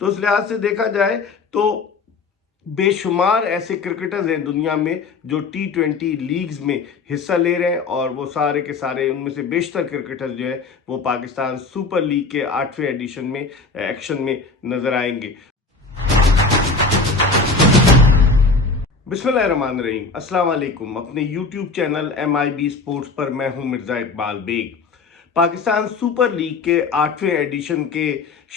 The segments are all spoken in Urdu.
تو اس لحاظ سے دیکھا جائے تو بے شمار ایسے کرکٹرز ہیں دنیا میں جو T20 لیگز میں حصہ لے رہے ہیں، اور وہ سارے کے سارے ان میں سے بیشتر کرکٹرز جو ہے وہ پاکستان سپر لیگ کے 8ویں ایڈیشن میں ایکشن میں نظر آئیں گے۔ بسم اللہ الرحمن الرحیم، السلام علیکم۔ اپنے یوٹیوب چینل MIB سپورٹس پر میں ہوں مرزا اقبال بیگ۔ پاکستان سپر لیگ کے 8ویں ایڈیشن کے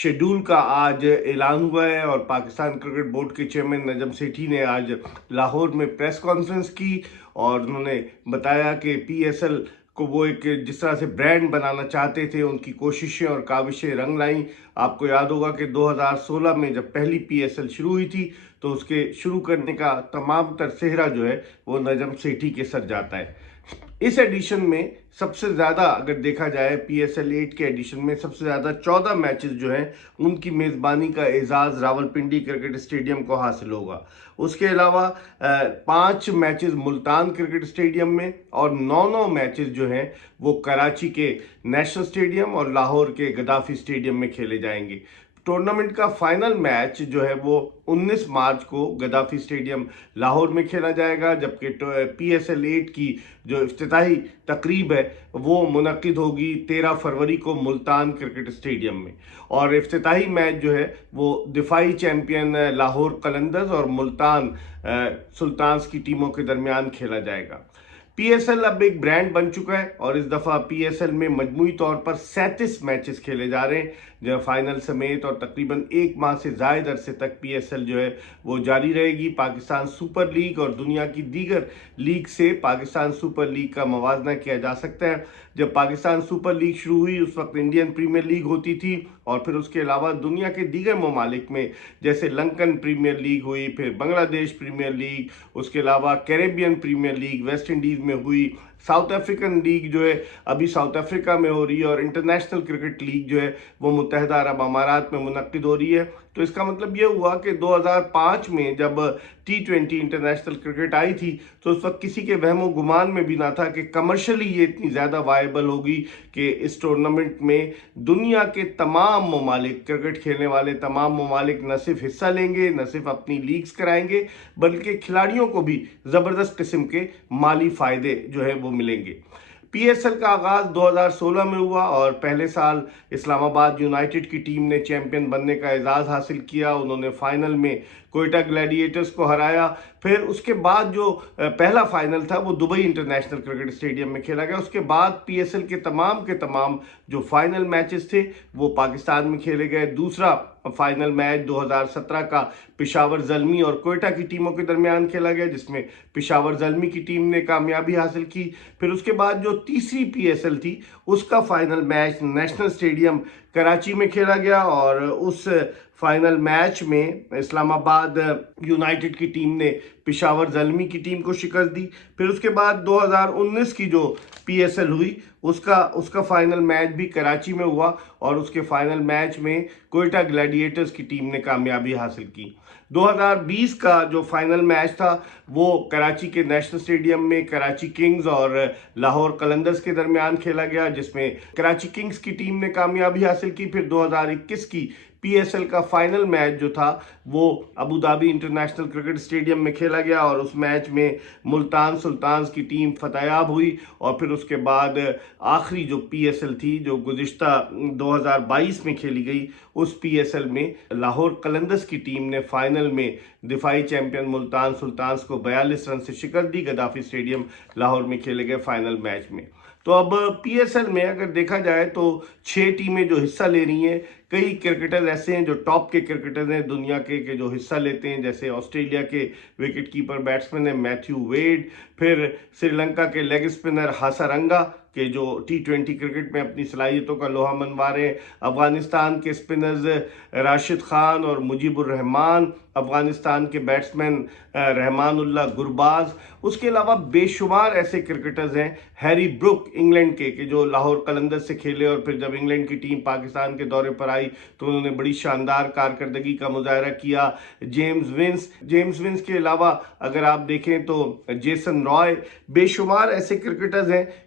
شیڈول کا آج اعلان ہوا ہے، اور پاکستان کرکٹ بورڈ کے چیئرمین نجم سیٹھی نے آج لاہور میں پریس کانفرنس کی، اور انہوں نے بتایا کہ PSL کو وہ ایک جس طرح سے برانڈ بنانا چاہتے تھے، ان کی کوششیں اور کاوشیں رنگ لائیں۔ آپ کو یاد ہوگا کہ 2016 میں جب پہلی PSL شروع ہوئی تھی تو اس کے شروع کرنے کا تمام تر سہرا جو ہے وہ نجم سیٹھی کے سر جاتا ہے۔ اس ایڈیشن میں سب سے زیادہ اگر دیکھا جائے PSL 8 کے ایڈیشن میں سب سے زیادہ 14 میچز جو ہیں ان کی میزبانی کا اعزاز راولپنڈی کرکٹ اسٹیڈیم کو حاصل ہوگا۔ اس کے علاوہ 5 میچز ملتان کرکٹ اسٹیڈیم میں، اور 9 میچز جو ہیں وہ کراچی کے نیشنل اسٹیڈیم اور لاہور کے گدافی اسٹیڈیم میں کھیلے جائیں گے۔ ٹورنامنٹ کا فائنل میچ جو ہے وہ 19 مارچ کو گدافی اسٹیڈیم لاہور میں کھیلا جائے گا، جبکہ PSL 8 کی جو افتتاحی تقریب ہے وہ منعقد ہوگی 13 فروری کو ملتان کرکٹ اسٹیڈیم میں، اور افتتاحی میچ جو ہے وہ دفاعی چیمپئن لاہور قلندرز اور ملتان سلطانز کی ٹیموں کے درمیان کھیلا جائے گا۔ PSL اب ایک برانڈ بن چکا ہے، اور اس دفعہ PSL میں مجموعی طور پر 37 میچز کھیلے جا رہے ہیں، جو فائنل سمیت، اور تقریباً 1 ماہ سے زائد عرصے تک PSL جو ہے وہ جاری رہے گی۔ پاکستان سپر لیگ اور دنیا کی دیگر لیگ سے پاکستان سپر لیگ کا موازنہ کیا جا سکتا ہے۔ جب پاکستان سپر لیگ شروع ہوئی اس وقت انڈین پریمیئر لیگ ہوتی تھی، اور پھر اس کے علاوہ دنیا کے دیگر ممالک میں جیسے لنکن پریمیئر لیگ ہوئی، پھر بنگلہ دیش پریمیئر لیگ، اس کے علاوہ Caribbean premier league West Indies میں ہوئی، ساؤتھ افریقن لیگ جو ہے ابھی ساؤتھ افریقہ میں ہو رہی ہے، اور انٹرنیشنل کرکٹ لیگ جو ہے وہ متحدہ عرب امارات میں منعقد ہو رہی ہے۔ تو اس کا مطلب یہ ہوا کہ 2005 میں جب T20 انٹرنیشنل کرکٹ آئی تھی تو اس وقت کسی کے وہم و گمان میں بھی نہ تھا کہ کمرشلی یہ اتنی زیادہ وائبل ہوگی کہ اس ٹورنامنٹ میں دنیا کے تمام ممالک، کرکٹ کھیلنے والے تمام ممالک نہ صرف حصہ لیں گے، نہ صرف اپنی لیگز کرائیں گے، بلکہ کھلاڑیوں کو بھی زبردست قسم کے مالی فائدے جو ہے وہ ملیں گے۔ PSL کا آغاز 2016 میں ہوا، اور پہلے سال اسلام آباد یونائٹڈ کی ٹیم نے چیمپئن بننے کا اعزاز حاصل کیا۔ انہوں نے فائنل میں کوئٹہ گلیڈیٹرز کو ہرایا۔ پھر اس کے بعد جو پہلا فائنل تھا وہ دبئی انٹرنیشنل کرکٹ اسٹیڈیم میں کھیلا گیا۔ اس کے بعد PSL کے تمام جو فائنل میچز تھے وہ پاکستان میں کھیلے گئے۔ دوسرا فائنل میچ 2017 کا پشاور زلمی اور کوئٹہ کی ٹیموں کے درمیان کھیلا گیا، جس میں پشاور زلمی کی ٹیم نے کامیابی حاصل کی۔ پھر اس کے بعد جو تیسری PSL تھی اس کا final match national stadium Karachi میں کھیلا گیا، اور اس فائنل میچ میں اسلام آباد یونائٹڈ کی ٹیم نے پشاور زلمی کی ٹیم کو شکست دی۔ پھر اس کے بعد 2019 کی جو PSL ہوئی اس کا فائنل میچ بھی کراچی میں ہوا، اور اس کے فائنل میچ میں کوئٹہ گلیڈیٹرز کی ٹیم نے کامیابی حاصل کی۔ 2020 کا جو فائنل میچ تھا وہ کراچی کے نیشنل اسٹیڈیم میں کراچی کنگز اور لاہور قلندرز کے درمیان کھیلا گیا، جس میں کراچی کنگز کی ٹیم نے کامیابی حاصل کی۔ پھر 2021 کی PSL کا فائنل میچ جو تھا وہ ابوظہبی انٹرنیشنل کرکٹ اسٹیڈیم میں کھیلا گیا، اور اس میچ میں ملتان سلطانز کی ٹیم فتح یاب ہوئی۔ اور پھر اس کے بعد آخری جو PSL تھی جو گزشتہ 2022 میں کھیلی گئی، اس PSL میں لاہور قلندرز کی ٹیم نے فائنل میں دفاعی چیمپئن ملتان سلطانز کو 42 رن سے شکست دی گدافی اسٹیڈیم لاہور میں کھیلے گئے فائنل میچ میں۔ تو اب PSL میں اگر دیکھا جائے تو 6 ٹیمیں جو حصہ لے رہی ہیں، کئی کرکٹرز ایسے ہیں جو ٹاپ کے کرکٹرز ہیں دنیا کے جو حصہ لیتے ہیں، جیسے آسٹریلیا کے وکٹ کیپر بیٹسمین ہیں میتھیو ویڈ، پھر سری لنکا کے لیگ اسپنر ہاسارنگا کہ جو T20 کرکٹ میں اپنی صلاحیتوں کا لوہا منوا رہے ہیں، افغانستان کے اسپنرز راشد خان اور مجیب الرحمان، افغانستان کے بیٹسمین رحمان اللہ گرباز، اس کے علاوہ بے شمار ایسے کرکٹرز ہیں، ہیری بروک انگلینڈ کے کہ جو لاہور قلندرز سے کھیلے، اور پھر جب انگلینڈ کی ٹیم پاکستان کے دورے پر آئی تو انہوں نے بڑی شاندار کارکردگی کا مظاہرہ کیا۔ جیمز ونس کے علاوہ اگر آپ دیکھیں تو جیسن رائے، بے شمار ایسے کرکٹرز ہیں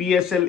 PSL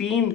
3